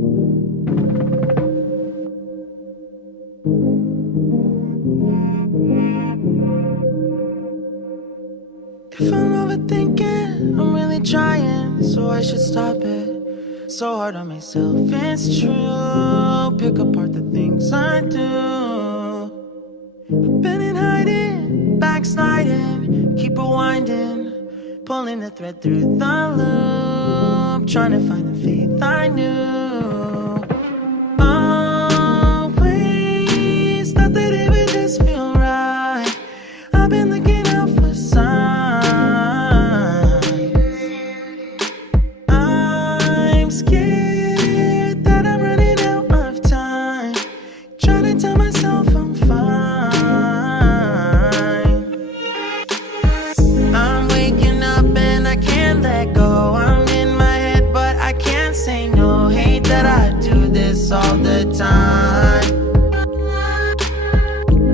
If I'm overthinking, I'm really trying, so I should stop it. So hard on myself, it's true. Pick apart the things I do. I've been in hiding, backsliding, keep rewinding, pulling the thread through the loop, trying to find the faith I knew. Always thought that it would just feel right. I've been looking out for signs. I'm scared that I'm running out of time, trying to tell myself I'm fine. I'm waking up and I can't let go. I'm in my head but I can't say no. Hate that I do this all the time.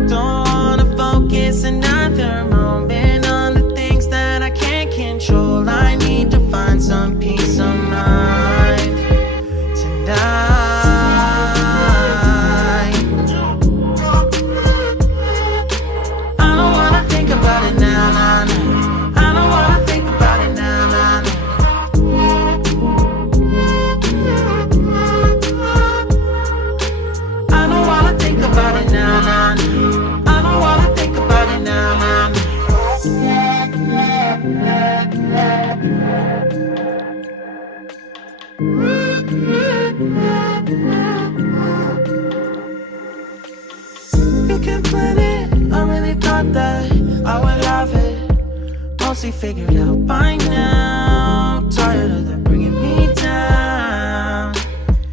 Don't wanna focus another moment on the things that I can't control. I need to find some peace of mind tonight. I don't wanna think about it now, nah, nah. I don't wanna think about it now, nah, nah. I don't wanna think about it now, nah, nah. I don't wanna think about it now, nah, nah. You can plan it, I really thought that I would have it mostly figured out by now. Tired of them bringing me down.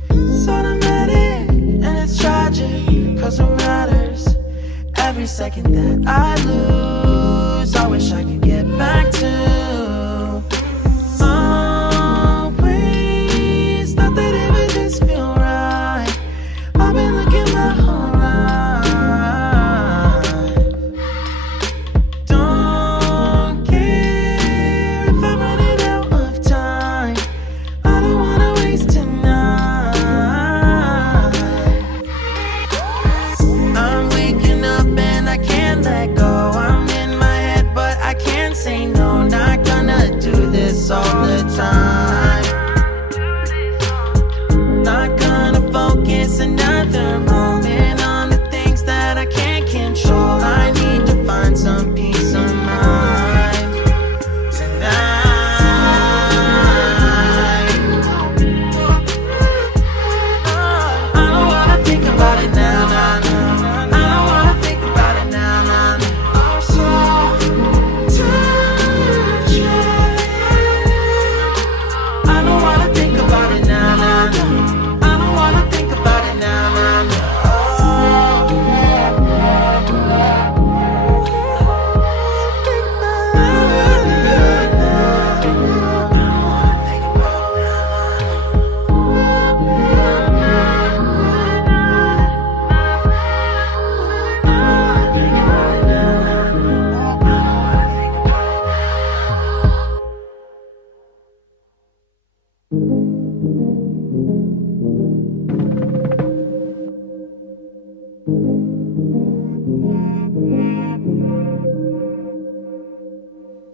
It's automatic and it's tragic, cause it matters. Every second that I lose, I wish I could get back to. Always thought that it would just feel right. I've been looking my whole life. Don't care if I'm running out of time. I don't wanna waste tonight. I'm waking up and I can't let go. I'm in my head but I can't say no. Not gonna do this all the time. Not gonna focus another moment on the things that I can't control. I need to find some peace of mind tonight. I don't wanna think about it now, nah, nah. I don't wanna think about it now, nah, nah. I'm so tired. I don't wanna think about it now, nah, nah. I don't wanna think about it now, nah, nah.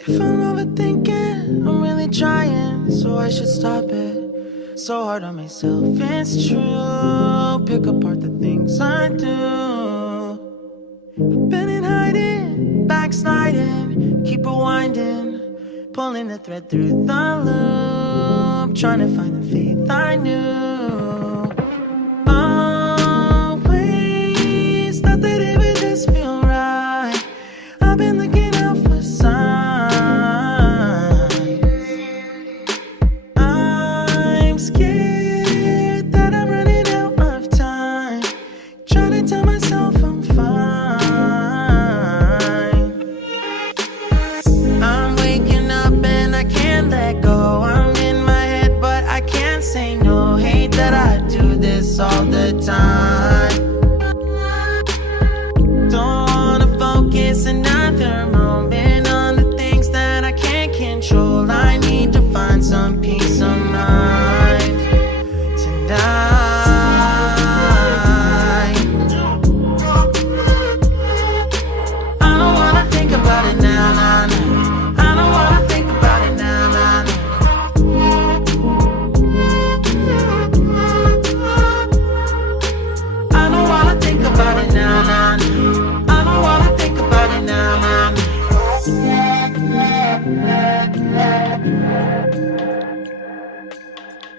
If I'm overthinking, I'm really trying, so I should stop it. So hard on myself, it's true. Pick apart the things I do. I've been in hiding, backsliding, keep rewinding, pulling the thread through the loop, trying to find the faith I knew. Always thought that it would just feel right. I've been looking out for signs. I'm scared that I'm running out of time, trying to tell myself I'm fine. I'm waking up and I can't let go. I'm in my head but I can't say no. Hey,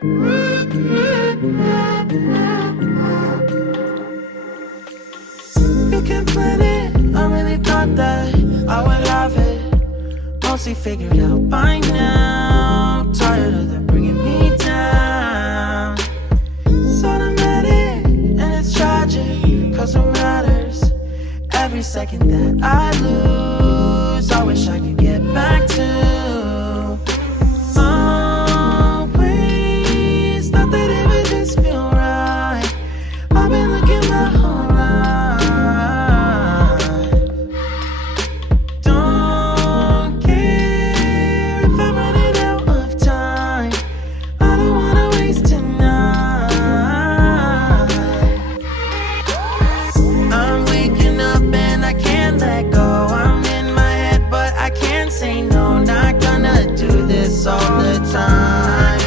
You can plan it, I really thought that I would have it mostly figured out by now. Tired of them bringing me down. It's automatic and it's tragic, cause it matters every second that I lose. I wish I could get back to always. Not that it would just feel right. I've been looking my whole life. Don't care if I'm running out of time. I don't wanna waste tonight. I'm waking up and I can't let go. I'm in my head but I can't say no. Not gonna do this all the time.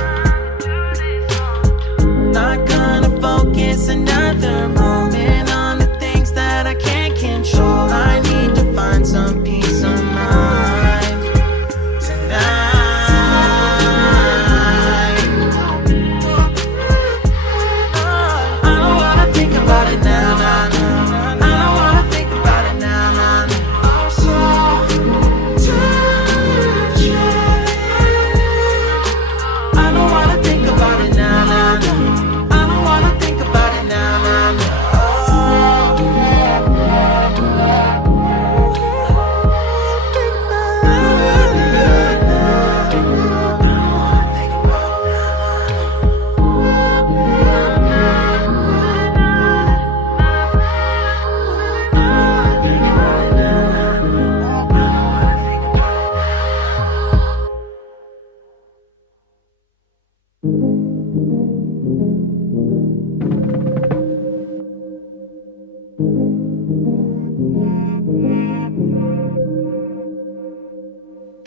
Not gonna focus another moment on the things that I can't control. I need to find some peace of mind tonight. I don't wanna think about it now, nah, nah. I don't wanna think about it now, nah, nah. I'm so tired. I don't wanna think about it now, nah, nah. I don't wanna think about it now, nah, nah.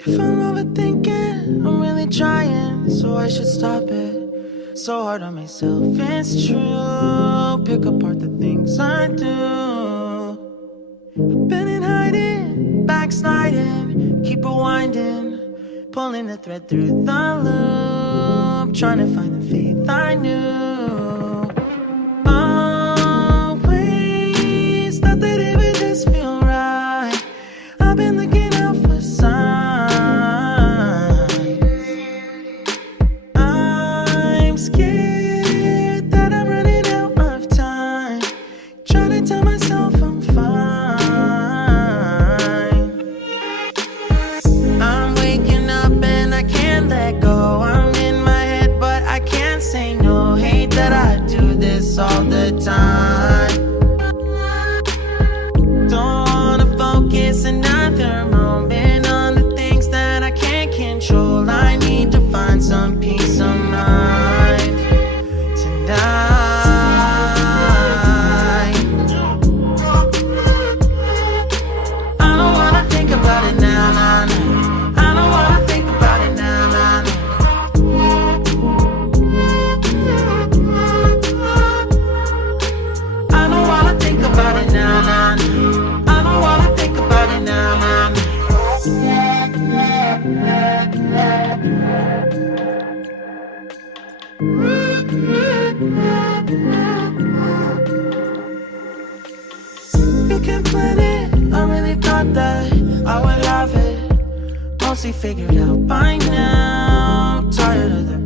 If I'm overthinking, I'm really trying, so I should stop it. So hard on myself, it's true. Pick apart the things I do. I've been in hiding, backsliding, keep rewinding, pulling the thread through the loop, trying to find the faith I knew. Always thought that it would just feel right. I've been looking out for signs. I'm scared that I'm running out of time, trying to tell myself I'm fine. I'm waking up and I can't let go. I'm in my head but I can't say no. Hate that I do this all the time. Don't wanna focus another moment on the things that I can't control. I need to find some peace of mind tonight. I don't wanna think about it now, nah, nah. I don't wanna think about it now, nah, nah. I don't wanna think about it now, nah, nah. I don't wanna think about it now, nah, nah. You can plan it, I really thought that I would have it mostly figured out by now. Tired of the